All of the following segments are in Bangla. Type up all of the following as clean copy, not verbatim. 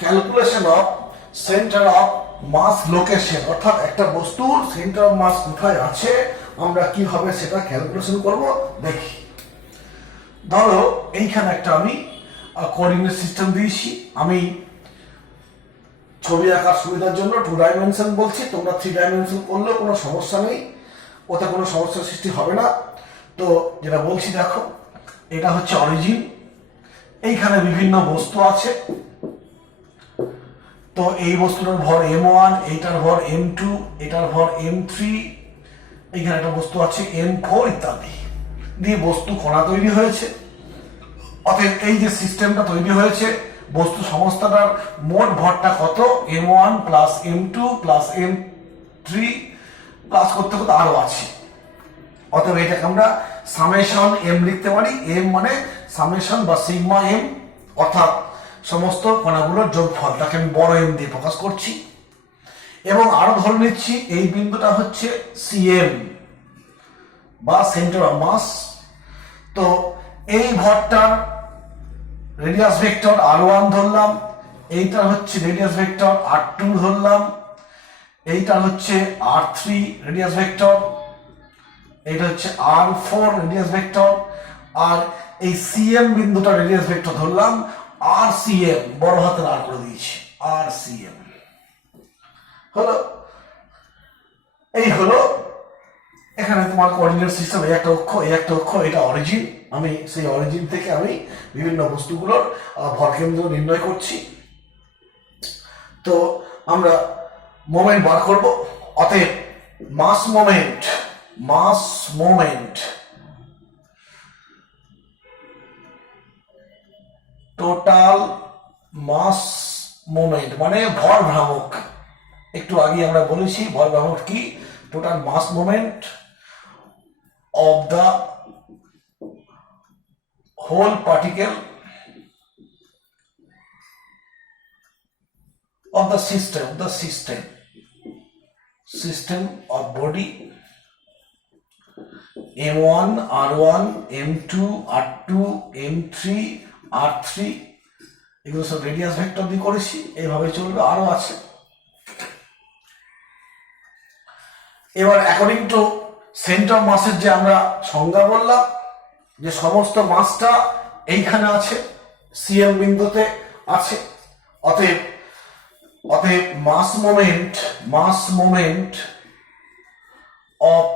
Calculation of centre of mass location, অর্থাৎ একটা বস্তুর সেন্টার অফ মাস কোথায় আছে আমরা কিভাবে সেটা ক্যালকুলেশন করব দেখি। ধরো এইখানে একটা আমি কোঅর্ডিনেট সিস্টেম দিয়েছি, আমি ছবি আঁকার সুবিধার জন্য 2 ডাইমেনশন বলছি, তোমরা 3 ডাইমেনশন করলেও কোনো সমস্যা নেই, ওতে কোনো সমস্যার সৃষ্টি হবে না। তো যেটা বলছি দেখো, এটা হচ্ছে অরিজিন, এইখানে বিভিন্ন বস্তু আছে, তো এই বস্তুটার ভর m1, এইটার ভর m2, এটার ভর m3, এইখানে একটা বস্তু আছে m4 ইত্যাদি দিয়ে বস্তু কণা তৈরি হয়েছে। অতএব এই যে সিস্টেমটা তৈরি হয়েছে, বস্তু সমস্তটার মোট ভরটা কত, m1 plus m2 plus m3 plus করতে করতে আরো আছে। অতএব এটাকে আমরা সামেশন m লিখতে পারি, m মানে সামেশন বা সিগমা m, অর্থাৎ সমস্ত কণাগুলোর যোগফল, তাকে আমি বড় m দিয়ে প্রকাশ করছি। এবং আরো ধরে নিচ্ছি এই বিন্দুটা হচ্ছে cm বা সেন্টার অফ মাস। তো এই ভরটার রেডিয়াস ভেক্টর r1 ধরলাম, এইটা হচ্ছে রেডিয়াস ভেক্টর r2 ধরলাম, এইটা হচ্ছে r3 রেডিয়াস ভেক্টর, এইটা হচ্ছে r4 রেডিয়াস ভেক্টর, আর এই cm বিন্দুটা রেডিয়াস ভেক্টর ধরলাম rcm, বড় হাতের আর করে দিয়েছি rcm। হলো, এই হলো এখানে তোমার কোঅর্ডিনেট সিস্টেম, এই একটা অক্ষ, এই একটা অক্ষ, এটা অরিজিন। আমি সেই অরিজিন থেকে আমি বিভিন্ন বস্তুগুলোর ভরকেন্দ্র নির্ণয় করছি। তো আমরা মোমেন্ট বার করব। অতএব mass moment total mass moment মানে ভর ভ্রামক। একটু আগে আমরা বলেছি ভর ভ্রামক কি, total mass moment of the whole particle of the system of body m1 r1 m2 r2 m3 r3, এগুলো সব রেডিয়াস ভেক্টর দিয়ে করেছি, এইভাবে চলবে, আরো আছে। এবার অ্যাকর্ডিং টু সেন্টার মাসের যে আমরা সংজ্ঞা বললাম, যে সমস্ত মাসটা এইখানে আছে, সিএম বিন্দুতে আছে। অতএব mass moment of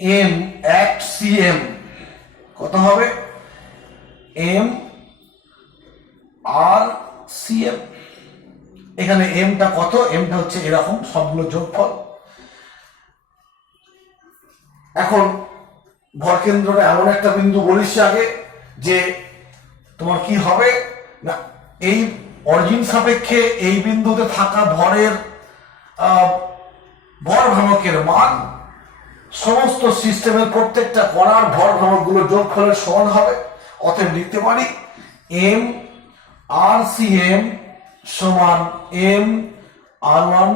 M at CM কত হবে, এম আর সিএম। এখানে এমটা কত, এমটা হচ্ছে এরকম সবগুলো যোগফল। এখন ভরকেন্দ্রটা এমন একটা বিন্দু বলিস আগে যে তোমার কি হবে না, এই অরিজিন সাপেক্ষে এই বিন্দুতে থাকা ভরের ভর ভ্রামকের মান সমস্ত সিস্টেমের প্রত্যেকটা কণার ভর ভ্রামকগুলোর যোগফলের সমান হবে। অতএব লিখতে পারি এম আর সি এম সমান M r1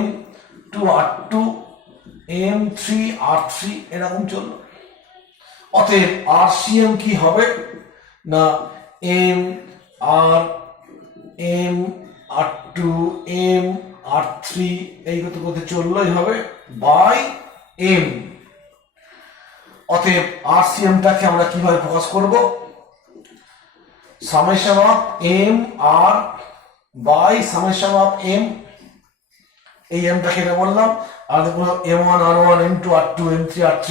m2 r2 m3 r3, এরকম চলল। অতএব rcm কি হবে না, m r m r2 m r3 এই করতে চললেই হবে বাই m। অতএব rcm-টাকে আমরা কিভাবে প্রকাশ করব, summation of m r by summation of m, এই এমটাকে এটা বললাম, আর দেখো m1 r1 m2 r2 m3 r3,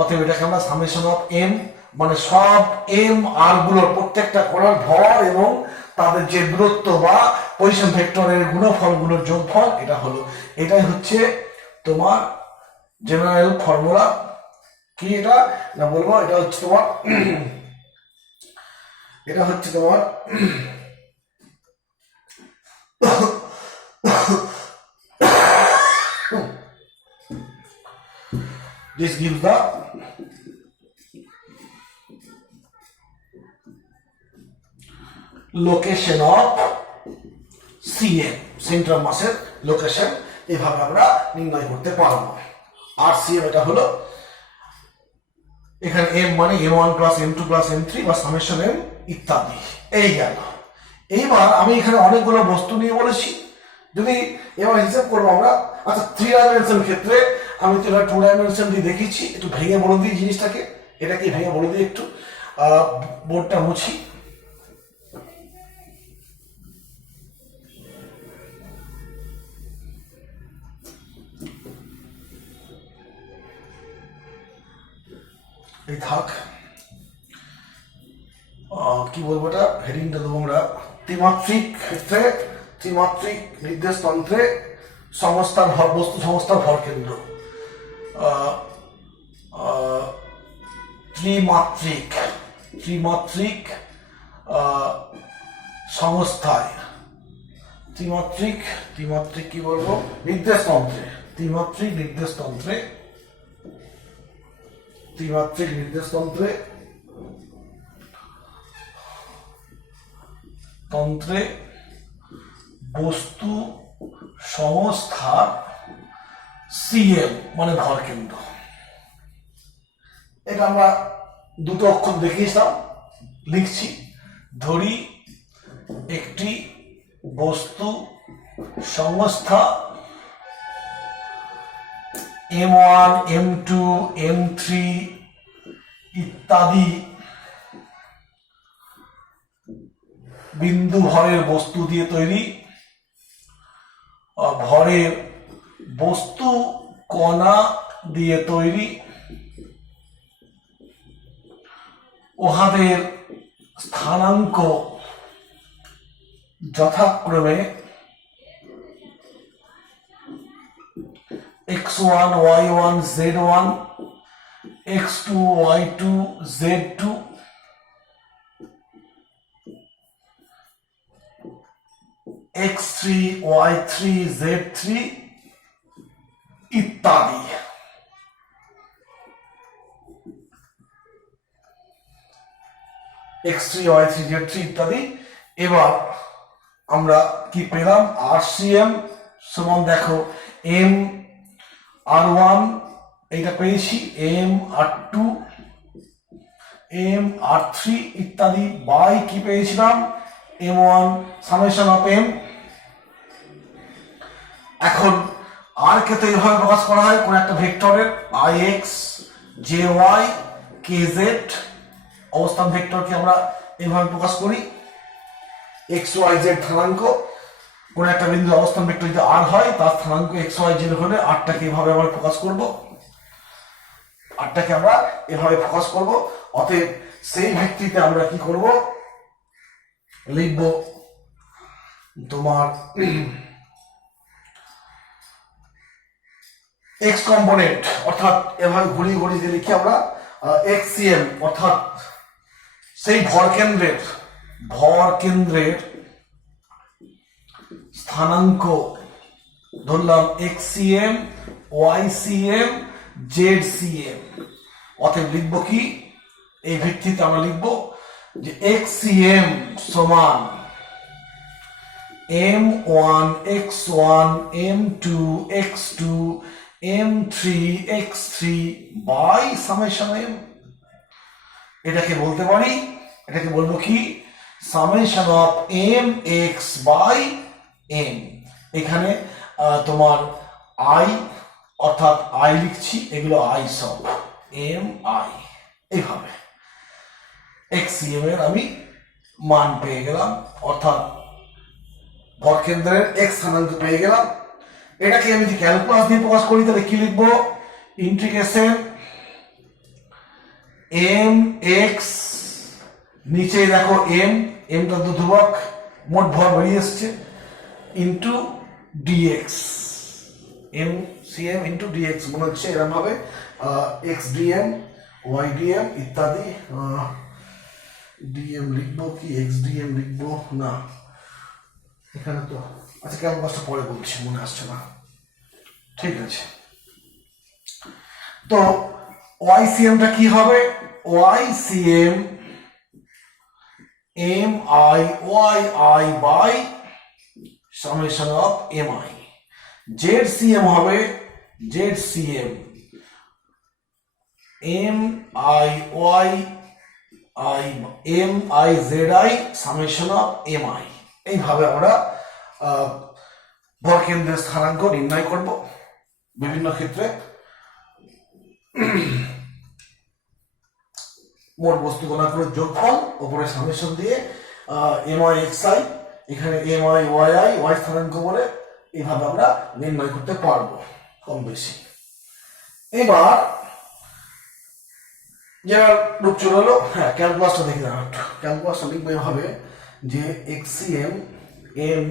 অতএব এটাকে আমরা সামেশন অফ m মানে সব m r গুলোর প্রত্যেকটা কণার ভর এবং তাদের যে দূরত্ব বা পজিশন ভেক্টরের গুণফলগুলোর যোগফল, এটা হলো, এটাই হচ্ছে তোমার জেনারেল ফর্মুলা। কি এটা না বলবো, এটা হচ্ছে তোমার this gives the location of CM, centre of মাসের লোকেশন, এভাবে আমরা নির্ণয় করতে পারবো। আর সিএম এটা হলো এখানে এম মানে m1 plus m2 plus m3 বা সামেশন m ইত্যাদি। এই গেল। এইবার আমি এখানে অনেকগুলো বস্তু নিয়ে বলেছি, যদি এবার হিসাব করবো আমরা। আচ্ছা, 3 ডাইমেনশন ক্ষেত্রে আমি তো 2 ডাইমেনশন দিয়ে দেখিয়েছি, একটু ভেঙে বলে দিই জিনিসটাকে। এটাকে ভেঙে বলে দিই একটু, বোর্ডটা মুছি। এই থাক, কি বলবো, এটা হেডিংটা দেবো আমরা। ত্রিমাত্রিক ক্ষেত্রে, ত্রিমাত্রিক নির্দেশ তন্ত্রে সংস্থার ভর, বস্তু সংস্থার ভর কেন্দ্র। ত্রিমাত্রিক, ত্রিমাত্রিক সংস্থায়, ত্রিমাত্রিক, ত্রিমাত্রিক কি বলবো, নির্দেশ তন্ত্রে, ত্রিমাত্রিক নির্দেশ তন্ত্রে, ত্রিমাত্রিক নির্দেশ তন্ত্রে, তন্ত্রে বস্তু সংস্থার সিএম মানে ভর কেন্দ্র। এটা আমরা দুটো অক্ষর দেখিয়েছিলাম, লিখছি। ধরি একটি বস্তু সংস্থা m1 m2 m3 ইত্যাদি বিন্দু ভরের বস্তু দিয়ে তৈরি, ভরের বস্তু কণা দিয়ে তৈরি, উহাদের স্থানাঙ্ক যথাক্রমে x1 y1 z1 x2 y2 z2 x3 y3 z3 ইত্যাদি। x3 y3 z3 ইত্যাদি। এবার আমরা কি পেলাম, RCM সমান দেখো m r1, এইটা পেয়েছি, m r2 m r3 ইত্যাদি, বাই কি পেয়েছিলাম, m1 সামেশন অফ m। এখন আর কে তো এইভাবে প্রকাশ করা হয়, কোন একটা ভেক্টরের ix jy kz অবস্থান ভেক্টরকে আমরা এইভাবে প্রকাশ করি। x y z স্থানাঙ্ক, কোন একটা বিন্দুর অবস্থান ভেক্টর যদি r হয়, তার স্থানাঙ্ক x y z হলে rটাকে এভাবে আমরা প্রকাশ করব, rটাকে আমরা এভাবে প্রকাশ করব। অতএব সেই ভিত্তিতে আমরা কি করব, লিখব তোমার x কম্পোনেন্ট, অর্থাৎ এভাবে ঘুরিয়ে ঘুরিয়ে দিয়ে লিখি আমরা xcm, অর্থাৎ সেই ভরকেন্দ্রের স্থানাঙ্ক ধরলাম xcm ycm zcm। অতএব লিখব কি, এই ভিত্তিতে আমরা লিখব যে xcm সমান m1 x1 m2 x2 m3 x3 by summation m। এটাকে বলতে পারি, এটাকে বলবো কি, summation of m x by m। এখানে তোমার i, অর্থাৎ i লিখছি, এগুলো i সব m i, এইভাবে xcm এর আমি মান পেয়ে গেলাম, অর্থাৎ ভরকেন্দ্রের x স্থানাঙ্ক পেয়ে গেলাম। এটাকে আমি যদি ক্যালকুলাস দিয়ে প্রকাশ করি তাহলে কি লিখবো, ইন্টিগ্রেশন m x, নিচে দেখো m টা ধ্রুবক, মোট ভর বেরিয়ে এসছে, into dx, mcm into dx মনে হচ্ছে এরকম ভাবে, x dm y dm ইত্যাদি। dm লিখবো কি, x dm লিখবো না, এখানে তো আচ্ছা ক্যালকুলাসটা পরে বলছি, মনে আসছে না, ঠিক আছে। তো ycm টা কি হবে, ycm mi yi by summation of mi। zcm হবে zcm I Y I M I Z I summation of M I, এইভাবে আমরা ভর কেন্দ্রের স্থানাঙ্ক নির্ণয় করব বিভিন্ন ক্ষেত্রে। মোট বস্তু কণাগুলোর যোগফল উপরে সামেশন দিয়ে এম আই এক্স আই, এখানে M I Y I Y স্থানাঙ্ক বলে এইভাবে আমরা নির্ণয় করতে পারবো কম বেশি। এবার যারা রূপ চলে এলো, হ্যাঁ ক্যালকুলাসটা দেখে দাও একটু। ক্যালকুলাসটা লিখবো এভাবে যে এক্সিএম এম,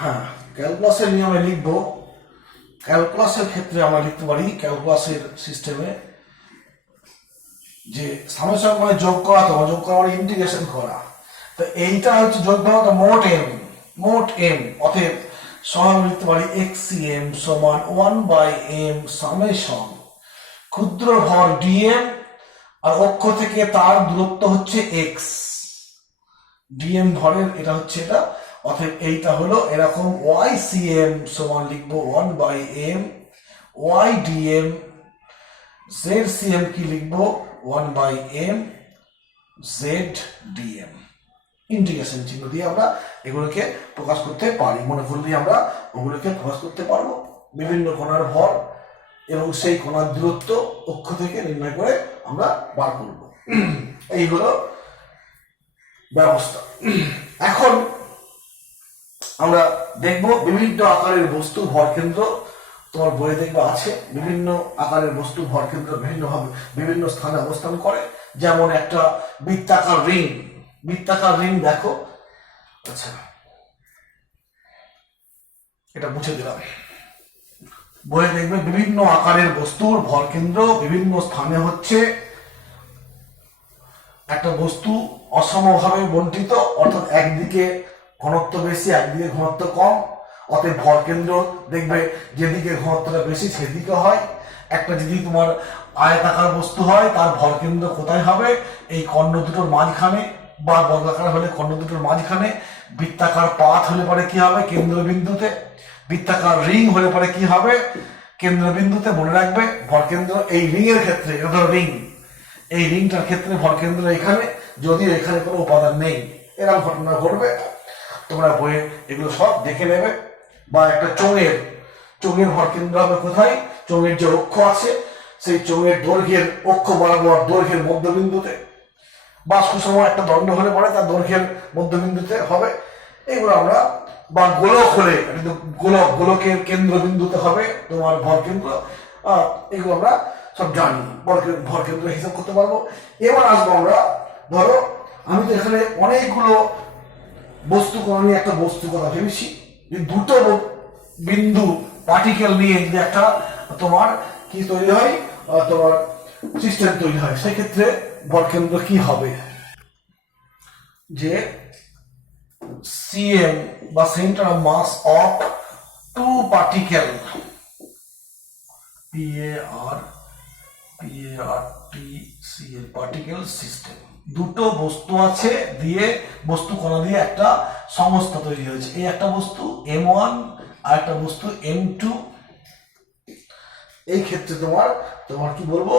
হ্যাঁ ক্যালকুলাসের নিয়মে লিখবো। ক্যালকুলাসের ক্ষেত্রে আমরা লিখতে পারি ক্যালকুলাসের সিস্টেমে যে সামেশন মানে যোগ করা, তো যোগ করা মানে ইন্টিগ্রেশন করা। তো এইটা হচ্ছে যোগ করা তো মোট এম, অতএব সমান লিখতে পারি এক্সিএম সমান 1/m সামেশন ক্ষুদ্র ভর ডিএম আর অক্ষ থেকে তার দূরত্ব হচ্ছে এক্স, ডিএম ভরের এটা হচ্ছে এটা। অতএব এইটা হলো এরকম ওয়াই সিএম সমান লিখবো 1/m Y DM, Z CM কি লিখবো 1/m জেড ডিএম। ইন্টিগ্রেশন চিহ্ন দিয়ে আমরা এগুলোকে প্রকাশ করতে পারি, মনে করলে আমরা ওগুলোকে প্রকাশ করতে পারবো। বিভিন্ন কণার ভর এবং সেই কণার দূরত্ব অক্ষ থেকে নির্ণয় করে আমরা বার করব। এই হলো ব্যবস্থা। এখন আমরা দেখব বিভিন্ন আকারের বস্তু ভরকেন্দ্র, তোমার বইয়ে দেখবে আছে বিভিন্ন আকারের বস্তু ভরকেন্দ্র বিভিন্নভাবে বিভিন্ন স্থানে অবস্থান করে। যেমন একটা বৃত্তাকার রিং দেখো, আচ্ছা এটা মুছে দিলাম। বইয়ে দেখবে বিভিন্ন আকারের বস্তুর ভরকেন্দ্র বিভিন্ন স্থানে হচ্ছে। একটা বস্তু অসমভাবে বন্টিত, অর্থাৎ একদিকে ঘনত্ব বেশি একদিকে ঘনত্ব কম, অতএব ভরকেন্দ্র দেখবে যেদিকে ঘনত্বটা বেশি সেদিকে হয়। একটা যদি তোমার আয়তাকার বস্তু হয় তার ভরকেন্দ্র কোথায় হবে? এই কর্ণ দুটোর মাঝখানে, বা বর্গাকার হলে কর্ণ দুটোর মাঝখানে। বৃত্তাকার পাত হলে পরে কি হবে? কেন্দ্রবিন্দুতে। বৃত্তাকার রিং হলে পরে কি হবে? কেন্দ্রবিন্দুতে। মনে রাখবে ভরকেন্দ্র এই রিং এর ক্ষেত্রে, ধরো রিং, এই রিংটার ক্ষেত্রে ভরকেন্দ্র এখানে, যদিও এখানে কোনো উপাদান নেই। এরকম ঘটনা ঘটবে, তোমরা বইয়ে এগুলো সব দেখে নেবে। বা একটা চোঙের ভরকেন্দ্র হবে কোথায়? চোঙের যে অক্ষ আছে সেই চোঙের দৈর্ঘ্যের অক্ষ বরাবর দৈর্ঘ্যের মধ্যবিন্দুতে। বা সুষম একটা দণ্ড হলে পরে তার দৈর্ঘ্যের মধ্যবিন্দুতে হবে। এগুলো আমরা, বা গোলক হলে গোলকের কেন্দ্রবিন্দুতে হবে তোমার ভরকেন্দ্র। এগুলো আমরা সব জানি, ভরকেন্দ্র হিসাব করতে পারবো। এবার আসবো আমরা, ধরো আমি তো এখানে অনেকগুলো বস্তু কণা নিয়ে একটা বস্তু কথা ভেবেছি। দুটো বিন্দু পার্টিকেল নিয়ে যদি একটা তোমার কি তৈরি হয়, তোমার সিস্টেম তৈরি হয়, সেক্ষেত্রে ভরকেন্দ্র কি হবে? যে সিএম বা centre of mass of two particle, PARTCL particle system. দুটো বস্তু আছে দিয়ে বস্তু কণা দিয়ে একটা সংস্থা তৈরি হয়েছে। এই একটা বস্তু M1 আর একটা বস্তু M2। এই ক্ষেত্রে তোমার কি বলবো,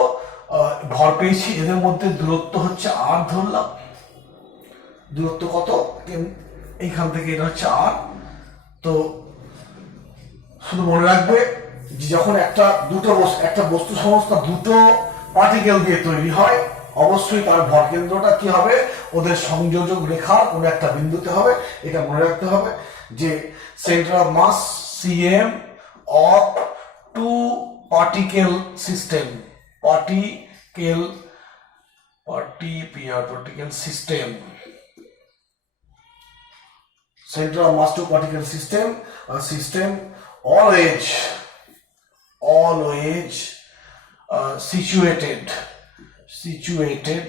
ভর পেয়েছি, এদের মধ্যে দূরত্ব হচ্ছে R ধরলাম। দূরত্ব কত? এইখান থেকে এটা হচ্ছে R। তো শুধু মনে রাখবে যে যখন একটা বস্তু সংস্থা দুটো পার্টিকেল দিয়ে তৈরি হয়, অবশ্যই তার ভরকেন্দ্রটা কি হবে? ওদের সংযোজক রেখার কোনো একটা বিন্দুতে হবে। এটা মনে রাখতে হবে যে centre of mass CM of two particle system, particle system, center of mass two particle system always situated situated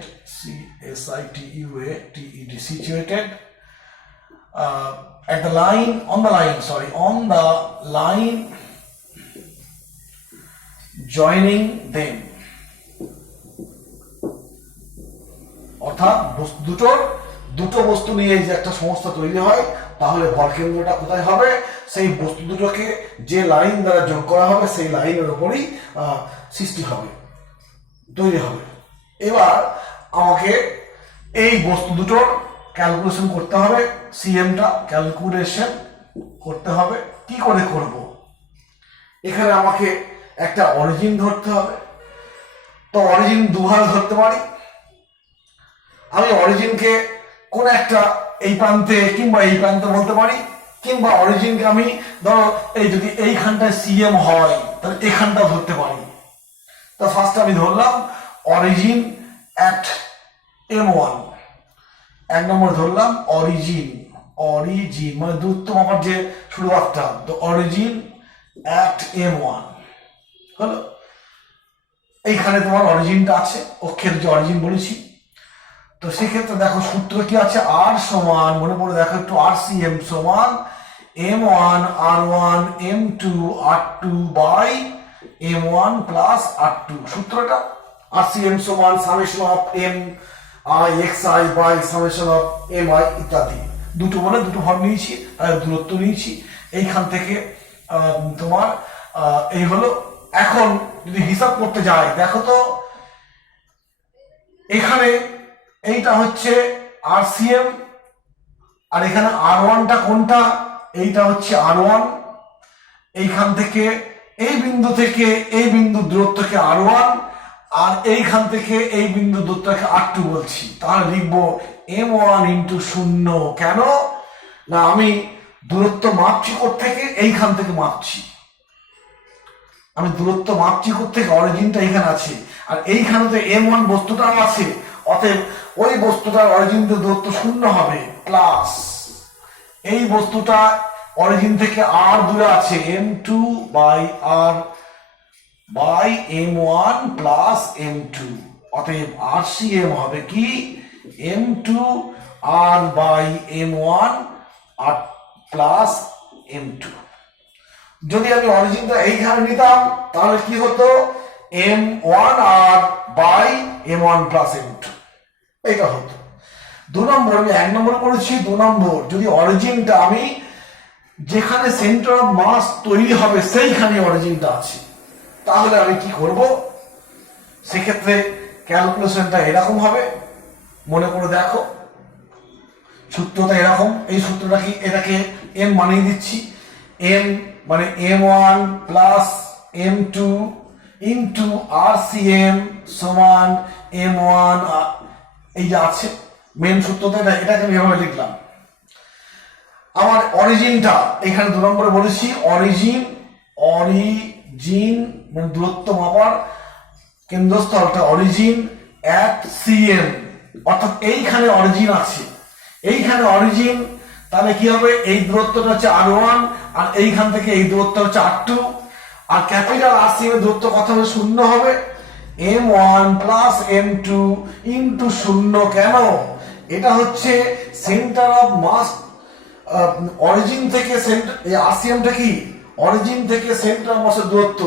at the line on the line joining them, অর্থাৎ দুটো বস্তু নিয়ে যে একটা সংস্থা তৈরি হয়, তাহলে ভরকেন্দ্রটা কোথায় হবে? সেই বস্তু দুটোকে যে লাইন দ্বারা যোগ করা হবে সেই লাইনের উপরই সৃষ্টি হবে। তৈরি হবে। এবার আমাকে এই বস্তু দুটোর ক্যালকুলেশন করতে হবে, সিএমটা ক্যালকুলেশন করতে হবে। কি করে করব? এখানে আমাকে একটা অরিজিন ধরতে হবে। তো অরিজিন দুভাবে ধরতে পারি। আমি অরিজিনকে কোন একটা এই প্রান্তে কিংবা এই প্রান্তে বলতে পারি, কিংবা অরিজিনকে আমি ধরো এই যদি এইখানটায় সিএম হয় তাহলে এখানটা ধরতে পারি। তো ফার্স্ট আমি ধরলাম অরিজিন অ্যাট M1, এক নম্বর ধরলাম অরিজিন, অরিজিন মানে দূরত্ব মাপার যে শুরুয়াতটা, তো অরিজিন অ্যাট M1 হলো। এইখানে তোমার অরিজিনটা আছে, অক্ষের যে অরিজিন বলেছি। তো সেক্ষেত্রে দেখো সূত্র কি আছে, আর সমান, মনে পড়ে দেখো একটু, RCM সমান M1 R1 M2 R2 by M1 plus R2। সূত্রটা RCM সমান summation of M I xi by summation of Mi ইত্যাদি। দুটো বলে দুটো ভর নিয়েছি, দূরত্ব নিয়েছি এইখান থেকে। তোমার এই হলো। এখন যদি হিসাব করতে যাই, দেখো তো এখানে এইটা হচ্ছে RCM, আর এখানে R1টা কোনটা, এইটা হচ্ছে R1। এইখান থেকে এই বিন্দু থেকে এই বিন্দু দূরত্বকে R1, আর এইখান থেকে এই বিন্দু দূরত্বকে R2 বলছি। তাহলে লিখবো M1 ইন্টু 0। কেন না, আমি দূরত্ব মাপছি থেকে, এইখান থেকে মাপছি। আমি দূরত্ব মাপছি থেকে, অরিজিনটা এখানে আছে, আর এইখানে তো M1 বস্তুটাও আছে। অতএব ওই বস্তুটার অরিজিন দূরত্ব 0 হবে, প্লাস এই বস্তুটা অরিজিন থেকে R দূরে আছে, M2 by R by M1 plus M2। অতএব RCM হবে কি M2 R by M1 R plus M2। যদি আমি অরিজিনটা এইখানে নিতাম তাহলে কি হতো, M1 R by M1 plus M2 এটা হতো। 2 নম্বর, আমি 1 নম্বর করেছি। 2 নম্বর, যদি অরিজিনটা আমি যেখানে সেন্টার অফ মাস তৈরি হবে সেইখানে অরিজিনটা আছে, তাহলে আমি কি করব? সেক্ষেত্রে ক্যালকুলেশনটা এরকম হবে, মনে করে দেখো। সূত্রটা এরকম, এই সূত্রটা কি, এটাকে M বানিয়ে দিচ্ছি। M মানে M1 plus M2 into RCM সমান M1, এই যে আছে মেন সূত্রটা, এটাকে আমি এভাবে লিখলাম। আমার অরিজিনটা এখানে 2 নম্বরে বলেছি, অরিজিন মানে দূরত্ব মাপার কেন্দ্রস্থলটা অরিজিন অ্যাট CM, অর্থাৎ এইখানে অরিজিন আছে, এইখানে অরিজিন। তাহলে কি হবে, এই দূরত্বটা হচ্ছে R1, আর এইখান থেকে এই দূরত্ব হচ্ছে R2, আর ক্যাপিটাল RCM এর দূরত্ব কত হবে, 0 হবে। M1 plus M2 into 0। কেন? এটা হচ্ছে সেন্টার অফ মাস, অরিজিন থেকে সেন্টার, এই RCMটা কি অরিজিন থেকে সেন্টার অফ মাসের দূরত্ব।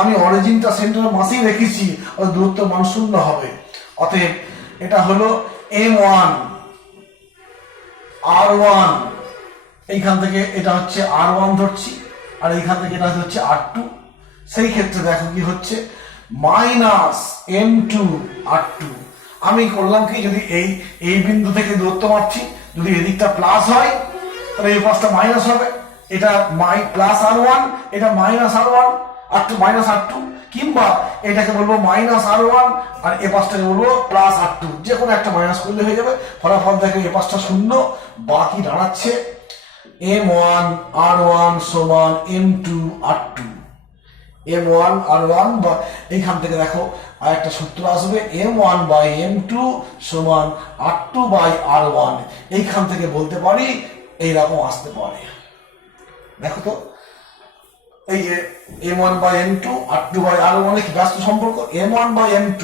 আমি অরিজিনটা সেন্টার অফ মাসেই রেখেছি, ওই দূরত্ব মান 0 হবে। অতএব এটা হলো M1 R1, এইখান থেকে এটা হচ্ছে R1 ধরছি, আর এইখান থেকে এটা হচ্ছে R2। সেই ক্ষেত্রে দেখো কি হচ্ছে, মাইনাস M2 R2। আমি করলাম কি, যদি এই বিন্দু থেকে দূরত্ব মাপছি, যদি এদিকটা প্লাস হয় তাহলে এই পাশটা মাইনাস হবে। এটা প্লাস R1, এটা minus R1 R2 minus R2, কিংবা এটাকে বলবো মাইনাস R1 আর এ পাশটাকে বলবো প্লাস R2, যে কোনো একটা মাইনাস করলে হয়ে যাবে। ফলাফল দেখে এ পাশটা 0, বাকি দাঁড়াচ্ছে M1 R1 সমান M2 R2। M1 R1 বা এইখান থেকে দেখো আর একটা সূত্র আসবে, M1 বাই M2 সমান R2 বাই R1। এইখান থেকে বলতে পারি এইরকম আসতে পারে। দেখো তো, এই যে M1 by M2 R2 by R1 কি ব্যস্ত সম্পর্ক, M1 by M2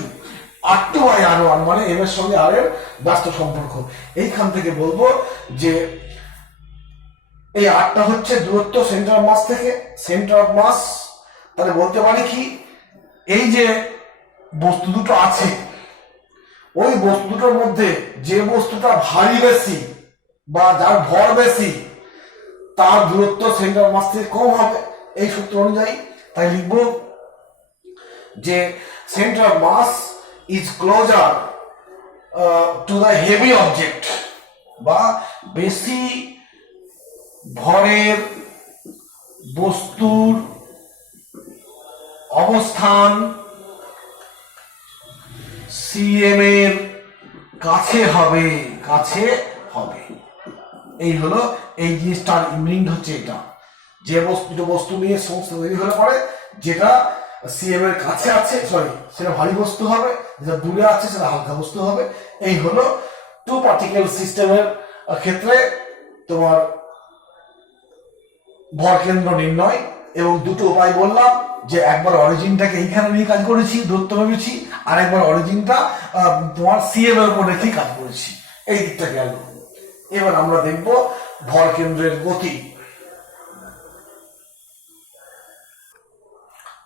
R2 by R1 মানে M এর সঙ্গে R এর ব্যস্ত সম্পর্ক। এইখান থেকে বলবো যে এই আরটা হচ্ছে দূরত্ব সেন্টার অফ মাস থেকে, সেন্টার অফ মাস। তাহলে বলতে পারি কি, এই যে বস্তু দুটো আছে, ওই বস্তু দুটোর মধ্যে যে বস্তুটা ভারী বেশি বা যার ভর বেশি, তার দূরত্ব সেন্টার অফ মাস থেকে কম হবে এই সূত্র অনুযায়ী। তাই লিখবো যে centre of mass is closer to the heavy object, বা বেশি ভরের বস্তুর অবস্থান সিএম এর কাছে হবে, এই হলো এই জিনিসটার মিনিং হচ্ছে এটা, যে বস্তু নিয়ে সংস্থা তৈরি হলে পরে যেটা সিএম এর কাছে আছে, সেটা ভারী বস্তু হবে, যেটা দূরে আছে সেটা হালকা বস্তু হবে। এই হলো টু পার্টিকেল সিস্টেমের ক্ষেত্রে তোমার ভর কেন্দ্র নির্ণয়। এবং দুটো উপায় বললাম, যে একবার অরিজিনটাকে এইখানে নিয়ে কাজ করেছি, দূরত্ব ভেবেছি, আর একবার অরিজিনটা তোমার সিএম এর উপর রেখে কাজ করেছি। এই দিকটা গেল। এবার আমরা দেখব ভর কেন্দ্রের গতি।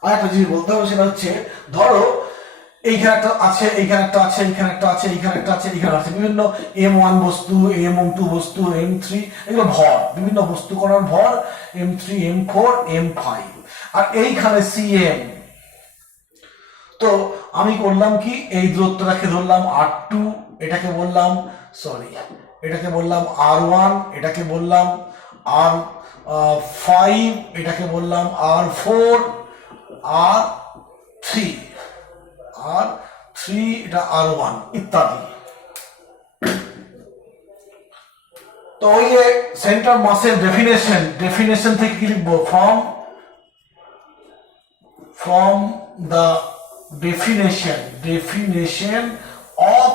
আর একটা জিনিস বলতে হবে, সেটা হচ্ছে ধরো এইখানে একটা আছে, এইখানে একটা আছে, এইখানে একটা আছে, এইখানে একটা আছে, এইখানে আছে, বিভিন্ন M1 বস্তু, M2 বস্তু, M3, এগুলো ভর, বিভিন্ন বস্তু কণার ভর M3, M4, M5, আর এইখানে CM। তো আমি করলাম কি, এই দূরত্বটাকে ধরলাম R2, এটাকে বললাম R1, এটাকে বললাম R5, এটাকে বললাম R4, R3, এটা R1 ইত্যাদি। তো ওই যে সেন্টার মাসের ডেফিনেশন থেকে কি লিখবো, from the definition of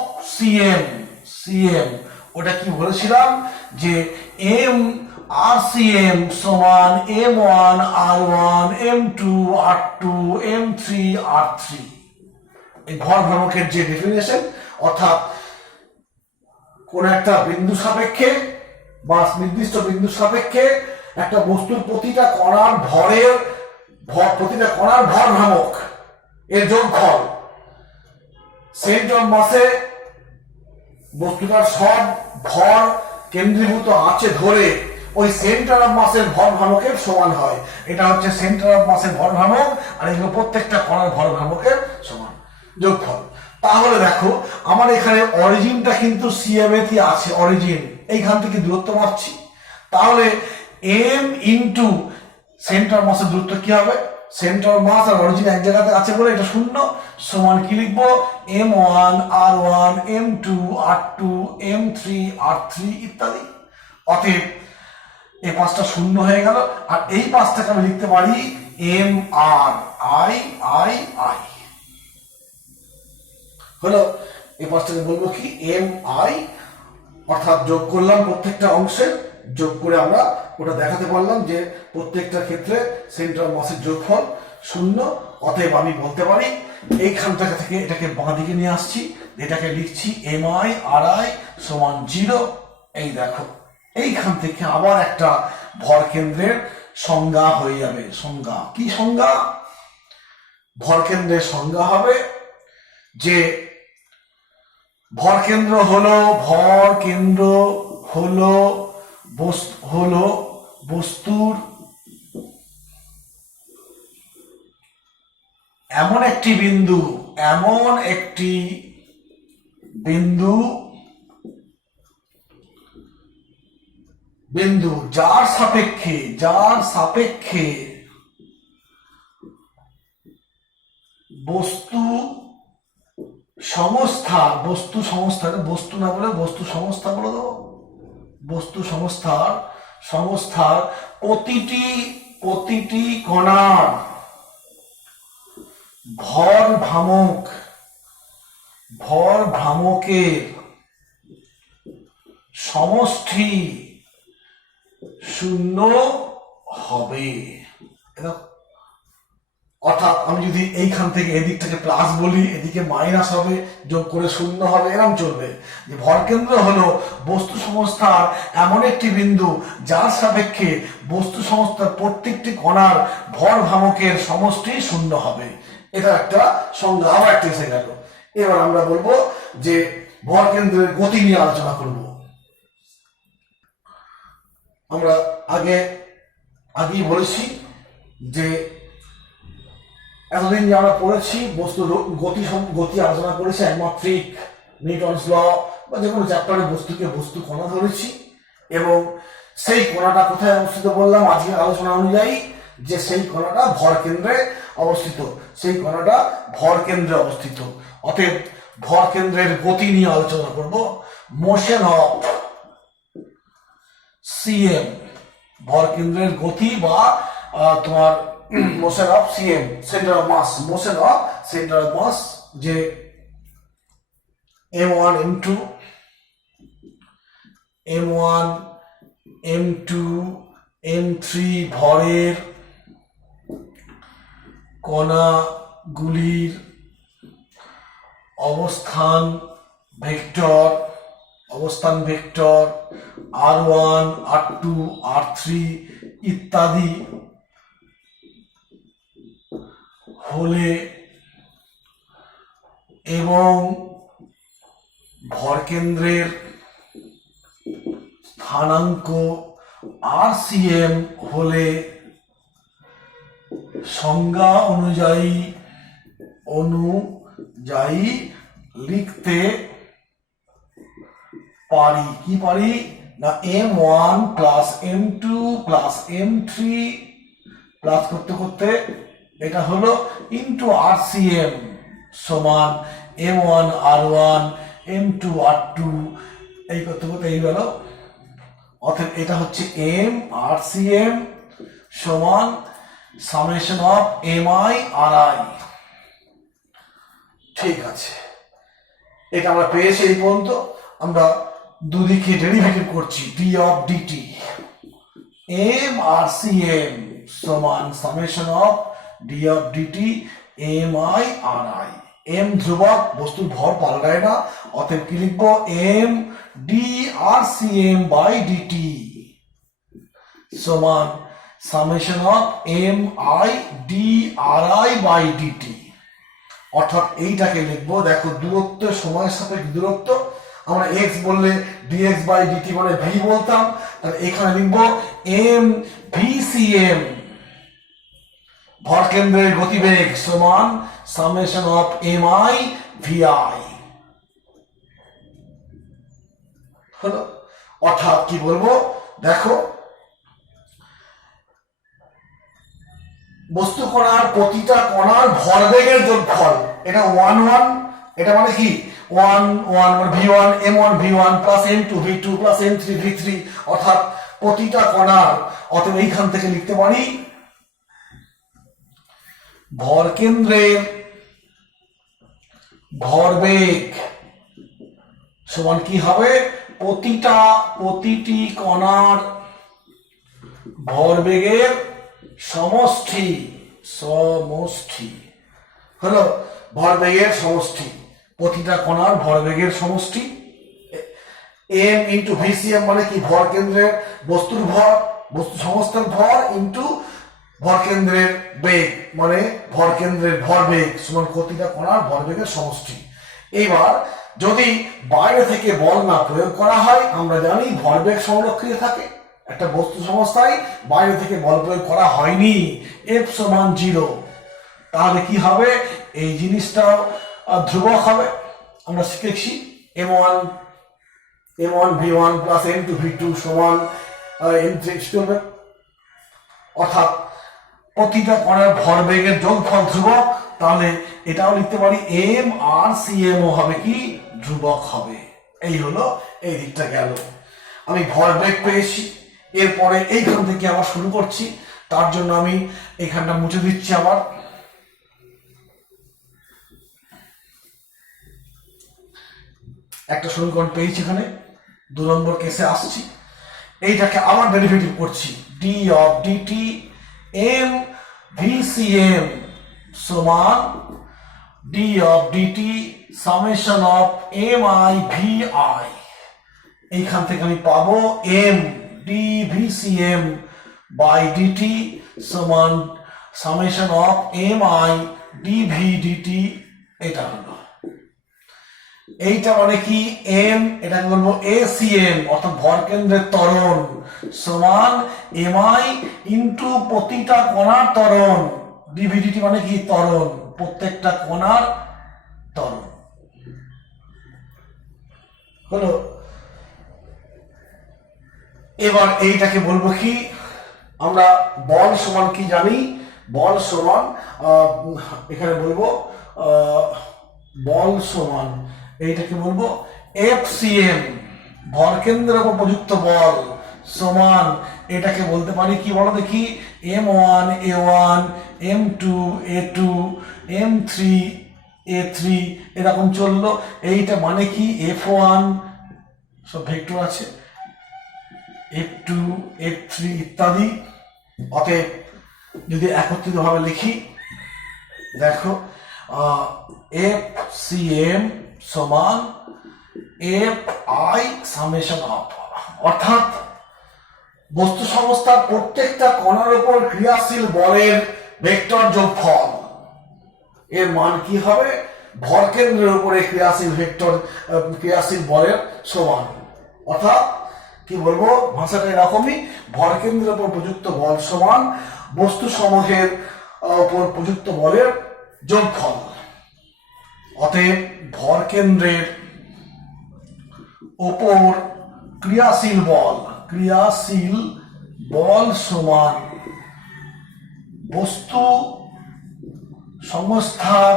CM, ওটা কি বলেছিলাম, যে RCM সমান M1 R1 M2 R2 M3 R3। এই ভর ভ্রামকের যে ডেফিনেশন, অর্থাৎ কোন একটা বিন্দু সাপেক্ষে বা নির্দিষ্ট বিন্দু সাপেক্ষে একটা বস্তুর প্রতিটা কণার ভর ভ্রামক এর যোগফল, সেন্টার মাসে বস্তুটার সব ভর কেন্দ্রীভূত আছে ধরে ওই সেন্টার অফ মাসের ভর ভ্রামকের সমান হয়। এটা হচ্ছে সেন্টার অফ মাসের ভর ভ্রামক, আর এগুলো প্রত্যেকটা কণার ভর ভ্রামকের সমান যোগফল। তাহলে দেখো আমার এখানে অরিজিনটা কিন্তু সিএম এ আছে, অরিজিন এইখান থেকে দূরত্ব মাপছি, তাহলে M ইন্টু সেন্টার মাসের দূরত্ব কি হবে, সেন্টার মাস আর অরিজিন এক জায়গাতে আছে বলে এটা 0, সমান কি লিখবো, M1 R1 M2 R2 M3 R3 ইত্যাদি। অতএব এই পাঁচটা 0 হয়ে গেল, আর এই পাঁচটাকে আমি লিখতে পারি MRI হলো। এই পাঁচটাকে বলবো কি, MI, অর্থাৎ যোগ করলাম প্রত্যেকটা অংশে, যোগ করে আমরা ওটা দেখাতে পারলাম যে প্রত্যেকটা ক্ষেত্রে সেন্টার মাসের যোগফল 0। অতএব আমি বলতে পারি এইখান থেকে এটাকে বাঁ দিকে নিয়ে আসছি, এটাকে লিখছি MI RI সমান 0। এই দেখো এইখান থেকে আবার একটা ভর কেন্দ্রের সংজ্ঞা হয়ে যাবে। সংজ্ঞা কি, ভর কেন্দ্রের সংজ্ঞা হবে যে ভর কেন্দ্র হলো বস্তুর এমন একটি বিন্দু যার সাপেক্ষে বস্তু সংস্থার প্রতিটি কণার ভর ভ্রামকের সমষ্টি 0 হবে। অর্থাৎ আমি যদি এইখান থেকে এদিকটাকে প্লাস বলি, এদিকে মাইনাস হবে, যোগ করে 0 হবে, এরকম চলবে। যে ভরকেন্দ্র হলো বস্তু সংস্থার এমন একটি বিন্দু যার সাপেক্ষে বস্তু সংস্থার প্রত্যেকটি কণার ভর ভ্রামকের সমষ্টি 0 হবে। এটা একটা সংজ্ঞা, আবার একটা এসে গেল। এবার আমরা বলবো যে ভরকেন্দ্রের গতি নিয়ে আলোচনা করব। আমরা আগেই বলেছি যে এতদিন যে আমরা পড়েছি বস্তুর গতি আলোচনা করেছি, একমাত্রিক, নিউটনস ল বা যে কোনো চ্যাপ্টারে বস্তুকে বস্তু কণা ধরেছি, এবং সেই কণাটা কোথায় অবস্থিত বললাম আজকের আলোচনা অনুযায়ী যে সেই কণাটা ভর কেন্দ্রে অবস্থিত, সেই কণাটা ভর কেন্দ্রে অবস্থিত। অতএব ভর কেন্দ্রের গতি নিয়ে আলোচনা করব। মোশন অফ সিএম, ভর কেন্দ্রের গতি বা তোমার motion of CM, centre of mass, motion of centre of mass, যে m1 m2 m1 m2 m3 ভরের কণাগুলির অবস্থান ভেক্টর r1 r2 r3 ইত্যাদি হলে এবং ভরকেন্দ্রের স্থানাঙ্ক rcm হলে সংজ্ঞা অনুযায়ী লিখতে পারি। কি পারি না, m1 plus m2 plus m3 plus করতে করতে এটা হলো ইন্টু rcm সমান m1 r1 m2 r2, এই করতে করতে এই গেল। অতএব এটা হচ্ছে m rcm সমান সামেশন অফ mi ri। ঠিক আছে, এটা আমরা পেয়েছি। এই পর্যন্ত আমরা দুদিকে ডেরিভেটিভ করছি, d of dt m rcm সমান summation of d of dt mi ri। m ধ্রুবক, বস্তুর ভর পাল্টায় না, অতএব কি লিখবো, m d rcm by dt সমান summation of m i d ri by dt। অর্থাৎ এইটাকে লিখবো, দেখো দূরত্ব, সময়ের সাথে দূরত্ব, আমরা x বললে dx বাই dt মানে v বলতাম, তাহলে এখানে লিখবো m vcm ভর কেন্দ্রের গতিবেগ সমান সামেশন অফ mi vi হলো। অর্থাৎ কি বলবো, দেখো বস্তু কণার প্রতিটা কণার ভরবেগের যোগফল, এটা 1 1, এটা মানে কি 1 1 মানে v1 m1 v1 plus m2 v2 plus m3 v3, অর্থাৎ প্রতিটা কণার। অতএব এইখান থেকে লিখতে পারি ভরকেন্দ্রের ভরবেগ সমান কি হবে, প্রতিটি কণার ভরবেগের সমষ্টি হলো ভরবেগের সমষ্টি, প্রতিটা কণার ভরবেগের সমষ্টি। m ইন্টু ভিসিএম মানে কি, ভর কেন্দ্রের বস্তুর ভর, বস্তু সমস্তার ভর ইন্টু ভর কেন্দ্রের বেগ মানে ভর কেন্দ্রের ভরবেগ সমান প্রতিটা কণার ভরবেগের সমষ্টি। এইবার যদি বাইরে থেকে বল না প্রয়োগ করা হয়, আমরা জানি ভরবেগ সংরক্ষিত থাকে, একটা বস্তু সংস্থায় বাইরে থেকে বল প্রয়োগ করা হয়নি, f সমান 0, তাহলে কি হবে, এই জিনিসটাও ধ্রুবক হবে। আমরা শিখেছি m1 v1 plus m2 v2 সমান m3 হবে, অর্থাৎ প্রতিটা কণার ভরবেগের যোগফল ধ্রুবক, তাহলে এটাও লিখতে পারি m rcm ও হবে কি ধ্রুবক হবে। এই হলো, এই দিকটা গেল। আমি ভরবেগ পেয়েছি, এরপরে এইখান থেকে আবার শুরু করছি, তার জন্য আমি এখানটা মুছে দিচ্ছি। আবার একটা সমীকরণ পেয়েছি, এখানে 2 নম্বর কেসে আসছি, এইটাকে আবার ডেরিভেটিভ করছি, d of dt m vcm সমান d of dt summation of mi vi। এইখান থেকে আমি পাবো m d vcm by dt সমান summation of mi dv dt। এটা হলো, এইটা মানে কি m, এটাকে বলবো acm অর্থাৎ ভর কেন্দ্রের ত্বরণ সমান mi ইন্টু প্রতিটা কণার ত্বরণ ডিভিডিটি মানে কি? ত্বরণ, প্রত্যেকটা কণার ত্বরণ হলো। এবার এইটাকে বলবো কি, আমরা বল সমান কি জানি? বল সমান এখানে বলবো বল সমান এইটাকে বলবো FCM, ভরকেন্দ্রের উপর প্রযুক্ত বল সমান এটাকে বলতে পারি কি বলো দেখি? M1 A1 M2 A2 M3 A3 এরকম চললো। এইটা মানে কি? F1 সব ভেক্টর আছে, F2 F3 ইত্যাদি। অতএব যদি একত্রিত ভাবে লিখি, দেখো FCM সমান FI সামেশন অফ, অর্থাৎ বস্তু সংস্থার প্রত্যেকটা কণার উপর ক্রিয়াশীল বলের ভেক্টর যোগফল এর মান কি হবে? ভরকেন্দ্রের উপরে ক্রিয়াশীল বলের সমান। অর্থাৎ কি বলবো, ভাষাটা এরকমই, ভরকেন্দ্রের উপর প্রযুক্ত বল সমান বস্তু সমূহের উপর প্রযুক্ত বলের যোগফল। অতএব ভরকেন্দ্রের উপর ক্রিয়াশীল বল সমান বস্তু সংস্থার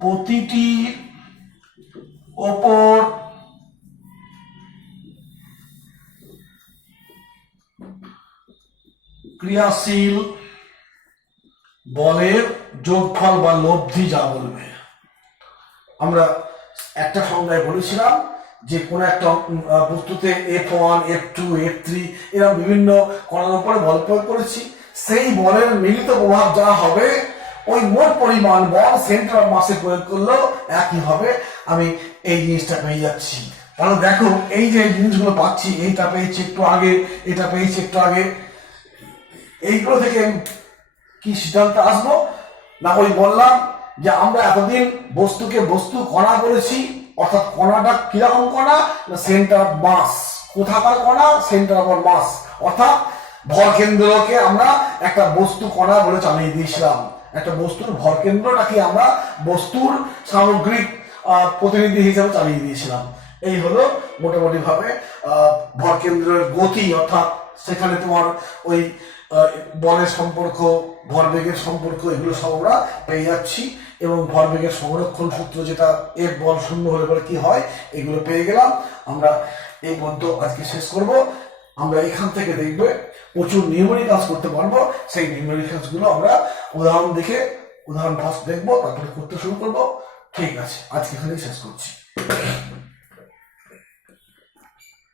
প্রতিটির ওপর ক্রিয়াশীল বলের যোগফল বা লব্ধি যা বলবে। আমরা একটা সংজ্ঞায় বলেছিলাম যে কোনো একটা বস্তুতে F1 F2 F3 এরকম বিভিন্ন কণার উপরে বল প্রয়োগ করেছি, সেই বলের মিলিত প্রভাব যা হবে ওই মোট পরিমাণ বল সেন্টার অফ মাসে প্রয়োগ করলেও একই হবে। আমি এই জিনিসটা পেয়ে যাচ্ছি। তাহলে দেখো এই যে জিনিসগুলো পাচ্ছি, এইটা পেয়েছি একটু আগে, এটা পেয়েছি একটু আগে, এইগুলো থেকে কি সিদ্ধান্ত আসবো? না ওই বললাম যে আমরা এতদিন বস্তুকে বস্তু কণা বলেছি, অর্থাৎ কণাটা কিরকম কণা? Centre of mass. কোথাকার কণা? Centre of mass. অর্থাৎ ভরকেন্দ্রকে আমরা একটা বস্তু কণা বলে চালিয়ে দিয়েছিলাম। একটা বস্তুর ভরকেন্দ্রটাকে আমরা বস্তুর সামগ্রিক প্রতিনিধি হিসেবে চালিয়ে দিয়েছিলাম। এই হলো মোটামুটি ভাবে ভরকেন্দ্রের গতি, অর্থাৎ সেখানে তোমার ওই বলের সম্পর্ক, ভরবেগের সম্পর্ক, এগুলো সব আমরা পেয়ে যাচ্ছি। এবং ভরবেগের সংরক্ষণ সূত্র যেটা F বল শূন্য হলে পরে কি হয়, এগুলো পেয়ে গেলাম। আমরা এই পর্যন্ত আজকে শেষ করব। আমরা এখান থেকে দেখবে প্রচুর নিউমেরিক্যালস করতে পারবো। সেই নিউমেরিক্যালস গুলো আমরা উদাহরণ ফার্স্ট দেখবো, তারপরে করতে শুরু করবো। ঠিক আছে, আজকে এখানেই শেষ করছি।